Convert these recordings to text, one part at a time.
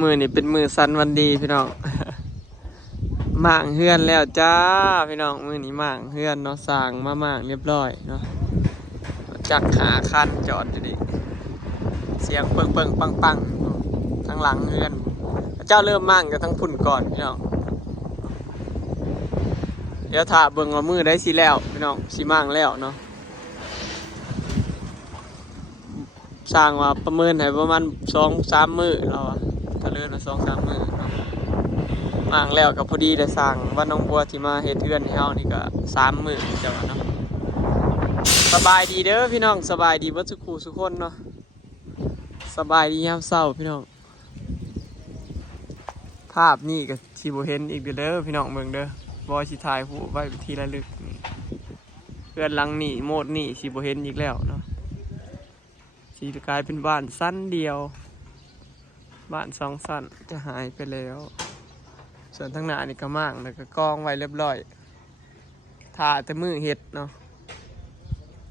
มือนี่เป็นมือสันวันดีพี่น้อง หม่างเฮือนแล้วจ้าพี่น้องมือนี่หม่างเฮือนเนาะสร้างมาหม่างเรียบร้อยเนาะจักขาคันจอดอยู่ดิเสียงเปิงเปิงปังปังทั้งหลังเฮือนเจ้าเริ่มหม่างกับทั้งพุ่นก่อนพี่น้องเดี๋ยวถ่าเบิ่งว่ามือได้สิแล้วพี่น้องสิหม่างแล้วเนาะสร้างว่าประเมินให้ประมาณ2-3 มื้อเราอะถ้าเลื่อนมา2-3 มื้อเนาะหม่างแล้วก็พอดีได้สร้างว่าน้องบัวที่มาเฮ็ดเฮือนให้เฮานี่ก็3 มื้อเจ้าเนาะสบายดีเด้อพี่น้องสบายดีเบิดทุกคู่ทุกคนเนาะสบายดียามเช้าพี่น้องภาพนี่ก็สิบ่เห็นอีกเด้อพี่น้องเบิ่งเด้อบ่สิถ่ายรูปไว้เป็นที่ระลึกนี่เฮือนหลังนี่โหมดนี่สิบ่เห็นอีกแล้วเนาะสิกลายเป็นบ้านสั้นเดียวบ้าน2 สั้นจะหายไปแล้วส่วนทางหน้านี่ก็มากแล้วก็กองไว้เรียบร้อยถ่าแต่มือเห็ดเนาะ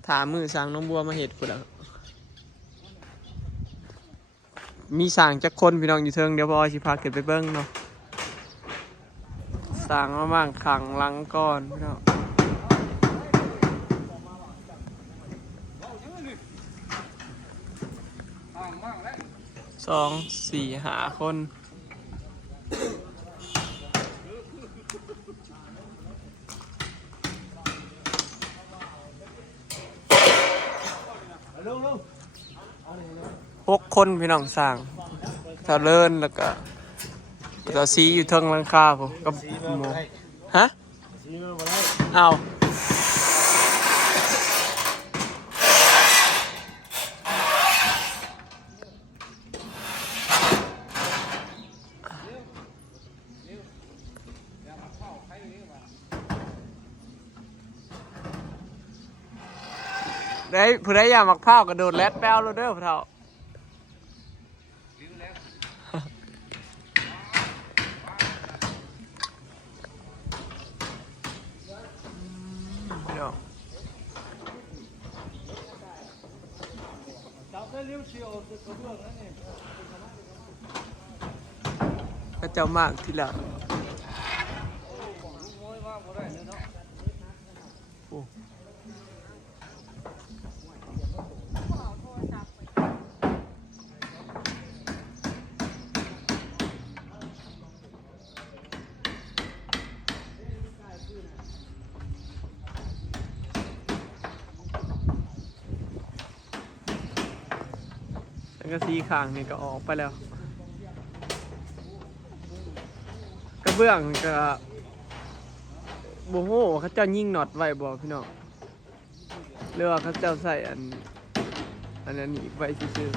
ถ่ามือสร้างน้องบัวมาเห็ดพุ่นละมีสร้างจักคนพี่น้องอยู่เทิงเดี๋ยวพอสิพาเก็บไปเบิ้งเนาะสร้างมาบ้างขังหลังก่อนพี่น้อง2-4-5 คน6 คนพี่น้องสร้างเท่าเลินแล้วก็เท่าซีอยู่เทิงหลังคาผมกับหมูฮะเอาได้ผู้ใดอยากมักพร้าวกระโดดแลดแป้วโรเดอร์ผู้เฒ่าก็เจ้ามากทีละแล้วก็สีข้างนี่ก็ออกไปแล้วกระเบื้องก็โบโหเขาเจ้ายิ่งน็อตไว้บ่พี่น้องเรือว่าเขาเจ้าใส่อันนั้นนี่ไว้ซื่อ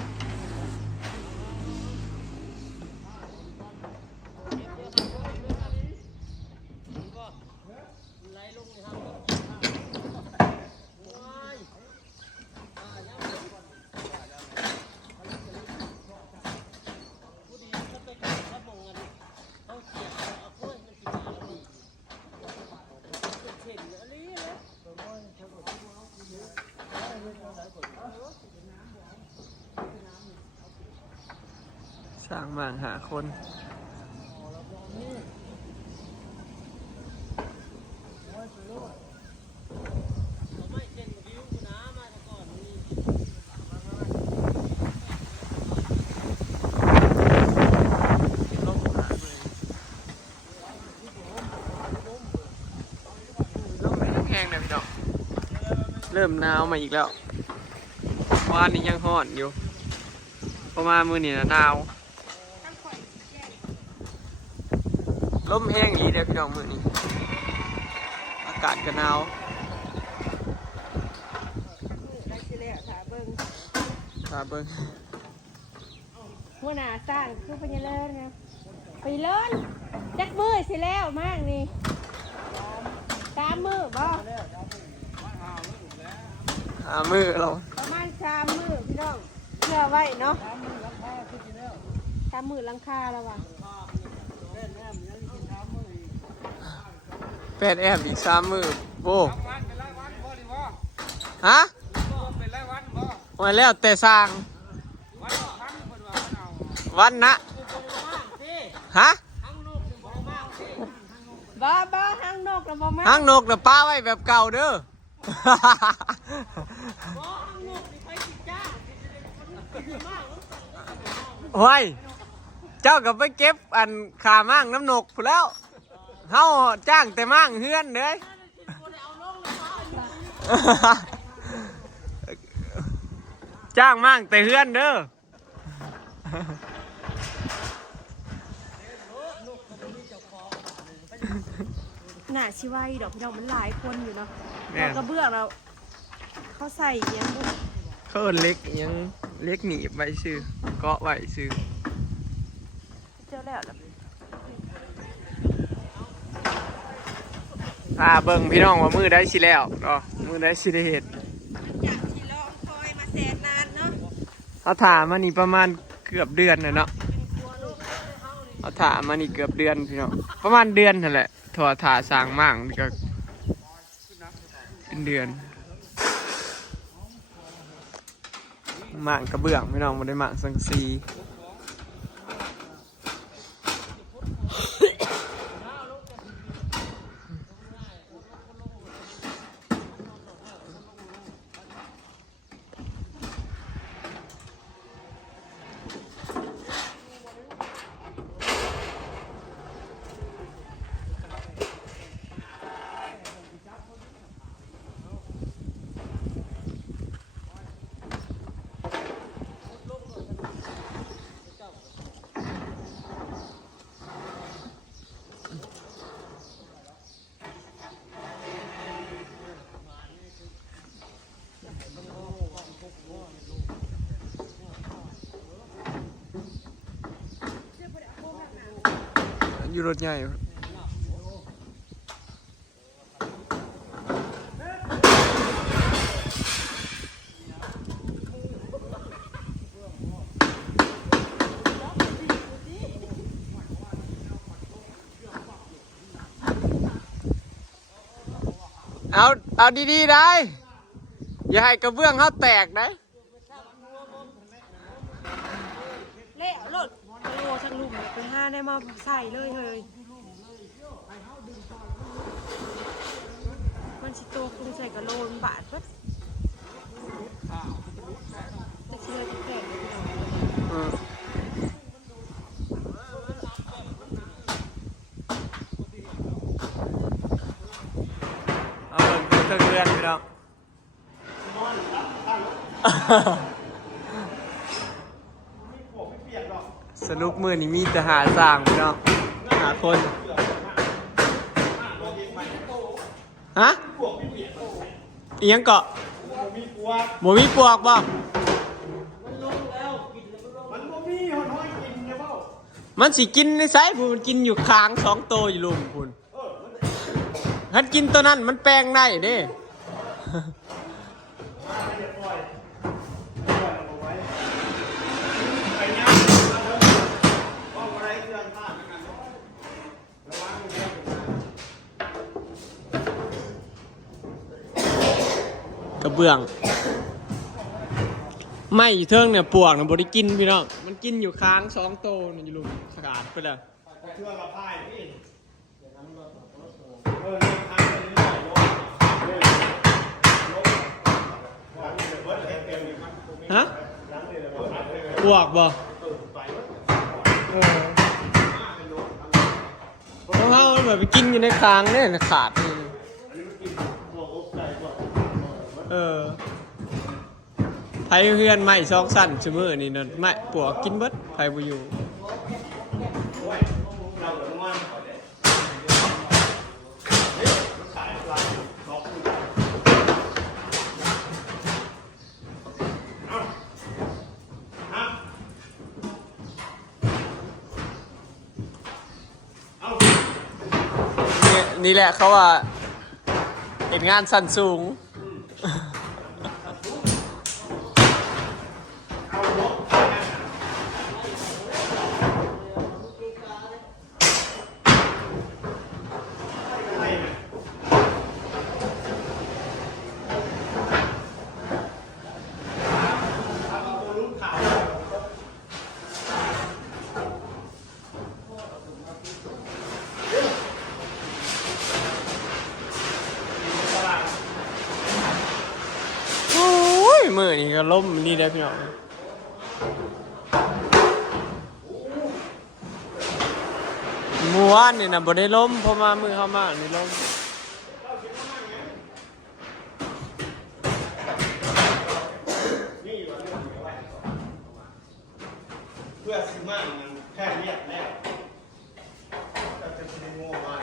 สร้างหม่างหาคนแห้งนะพี่น้องเริ่มหนาวมาอีกแล้ววานนี้ยังร้อนอยู่ประมาณมื้อนี้นะหนาวลมแห้งอีเด้อพี่น้องมื้อนี้อากาศก็หนาวถ่าเบิ่งหัวหน้าสร้างคือไปเลิศไงไปเลิศจักมือสิแล้วมากนี่3 มื้อบ่5 มื้อเราประมาณ3 มื้อพี่น้องเชื่อไว้เนาะ3 มื้อหลังคาแล้วว่ะ8 แอมอีก3 มื้อโอ้ฮะวันแล้วแต่สร้างวันนะ ฮะ บ้าหางนกนะบ่มา หางนกน่ะป้าไว้แบบเก่าเด้อ บ่หางนกนี่ไปสิจ้า โอ้ยเจ้าก็ไปเก็บอันขามั่งน้ำนกพู้นแล้วเฮาจ้างแต่มั่งเฮือนเด้ย จ้างมั่งแต่เฮือนเด้อ หน่าชิไว้ดอกพี่น้องมันหลายคนอยู่เนาะ แม่น เรากระเบื้องเราเขาใส่เงี้ย เขาเอิ้นเล็กยังเล็กหนีบไว้ซื้อเกาะไว้ซื้อ เจอแล้ว เบิ่งพี่น้องว่ามือได้สิแล้วเนาะมือได้สิได้เฮ็ด จากที่รอคอยมาแสนนานเนาะ เอาถามมานี่ประมาณเกือบเดือนน่ะเนาะเอาถามมานี่เกือบเดือนพี่น้องประมาณเดือนนั่นแหละถั่วถาสร้างมั่งนี่ก็เป็นเดือนมั่งกระเบื้องพี่น้องบ่ได้มั่งสังซีอยู่รถใหญ่เอาดีๆได้อย่าให้กระเบื้องเขาแตกนะ เละรถกระโลชักลุ่มไปห้าได้มาใส่เลยเฮ้ยมันชิโตคุงใส่กระโลนบาทปั๊บจะเชื่อจะแตก เอาเครื่องเรือนพี่น้อง สรุปมือนี้มีแต่หาสร้างพี่น้องหาคนฮะอีหยังเกาะบ่มีปวกบ่มันสิกินในไซส์พูนมันกินอยู่ค้าง2 โตวอยู่ลุมพูนถ้ากินตัวนั้นมันแปลงได้เด้ กระเบื้องไม่อยู่เทิงเนี่ยปวกเนี่ยบริกินพี่น้องมันกินอยู่ค้าง2 โตวเนี่ยอยู่ลุมขาดไปแล้ว เชื่อกับพายพี่ฮะปวกบ่เพราะเขาแบบไปกินอยู่ในค้างเนี่ยขาดนี่ไผเฮือนไม่ซอกสั้นชั่วมือนี่นั่นไม่ปวกกินเบิดไผบ่อยู่นี่แหละเขาว่าเห็นงานสั้นสูง มือนี่ก็ล่มนี่ได้พี่น้องเมื่อวานนี่นะบ่ได้ล่มเพราะมามือเข้ามานี่ล่มเพื่อซื้อมากมันแค่เรียกแล้วจะเป็นโง่มาก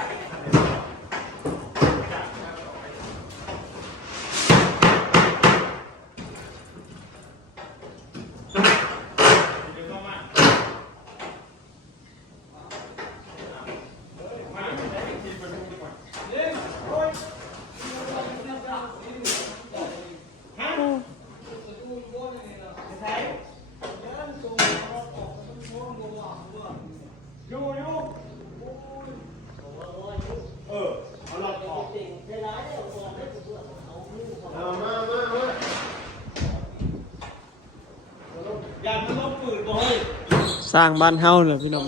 สร้างบ้านเฮาเลยพี่น้อง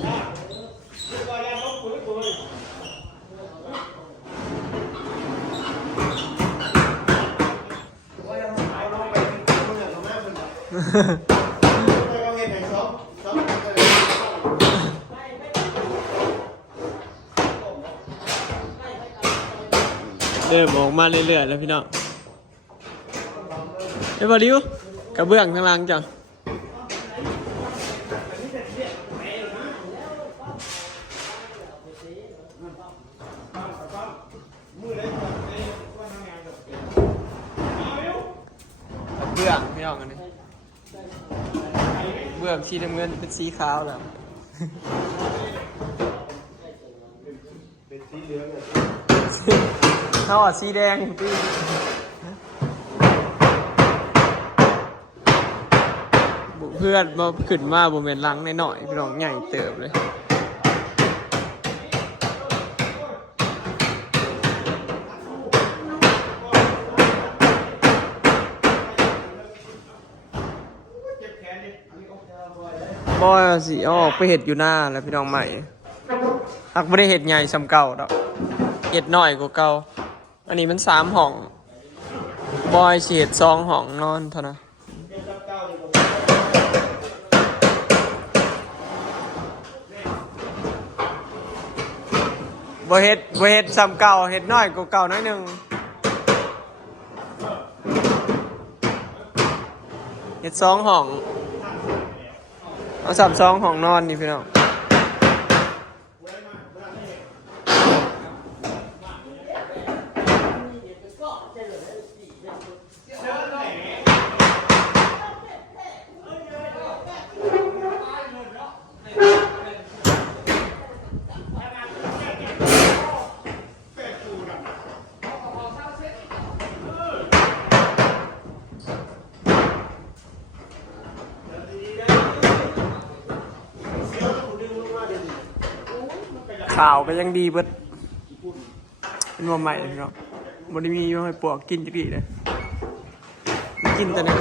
เริ่มออกมาเรื่อยๆแล้วพี่น้องเอ้ยบอดิวกระเบื้องข้างล่างจังเบื้องพี่น้องกันนี่เบื้องสีน้ำเงินเป็นสีขาวแล้วเป็นสีเหลืองเลย เขาอ่ะสีแดงพี่เพื่อนมาขึ้นมาบนเมนลังในหน่อยพี่น้องใหญ่เติบเลยบอยสิออกไปเห็ดอยู่หน้าแล้วพี่น้องใหม่หักไม่ได้เห็ดใหญ่ซ้ำเก่าดอกเห็ดหน่อยกว่าเก่าอันนี้มัน3 ห้องบอยสิเห็ด2 ห้องนอนเท่านั้นบ่เห็ดซ้ำเก่าเห็ดน้อยกว่าเก่าน้อยหนึงเห็ด2 ห้องเอา2 ห้องนอนนี่พี่น้องข่าวก็ยังดีเบิดเป็นวันใหม่พี่น้องบ่ได้มีให้ปวกกินจักทีเลยกินแต่เนี่ย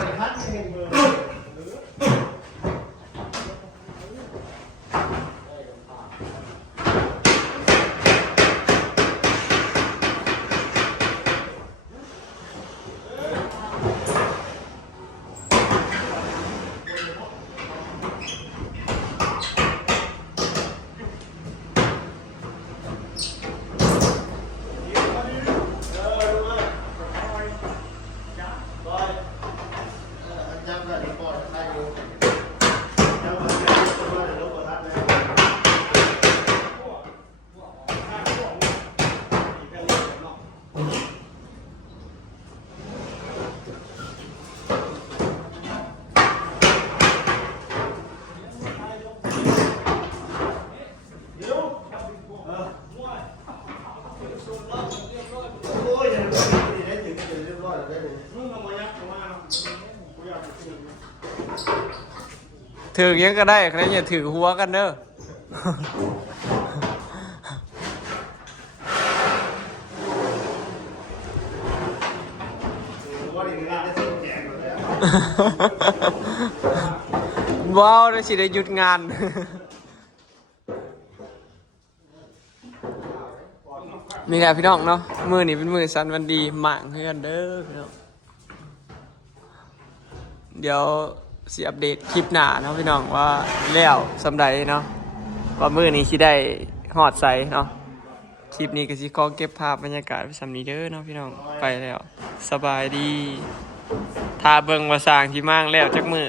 ถือยังก็ได้ใครอย่าถือหัวกันเด้อ ว้าวได้สิได้หยุดงาน นี่แหละพี่น้องเนาะมือนี่เป็นมือสันวันดีหมั่งเฮือนเด้อพี่น้อง เดี๋ยวสิอัปเดตคลิปหน้าเนาะพี่น้องว่าแล้วสำใดเนาะว่ามื้อนี้สิได้ฮอดใสเนาะคลิปนี้ก็สิขอเก็บภาพบรรยากาศไว้สำนี้เด้อเนาะพี่น้องไปแล้วสบายดีถ้าเบิ่งว่าสร้างที่มั่งแล้วจักมื้อ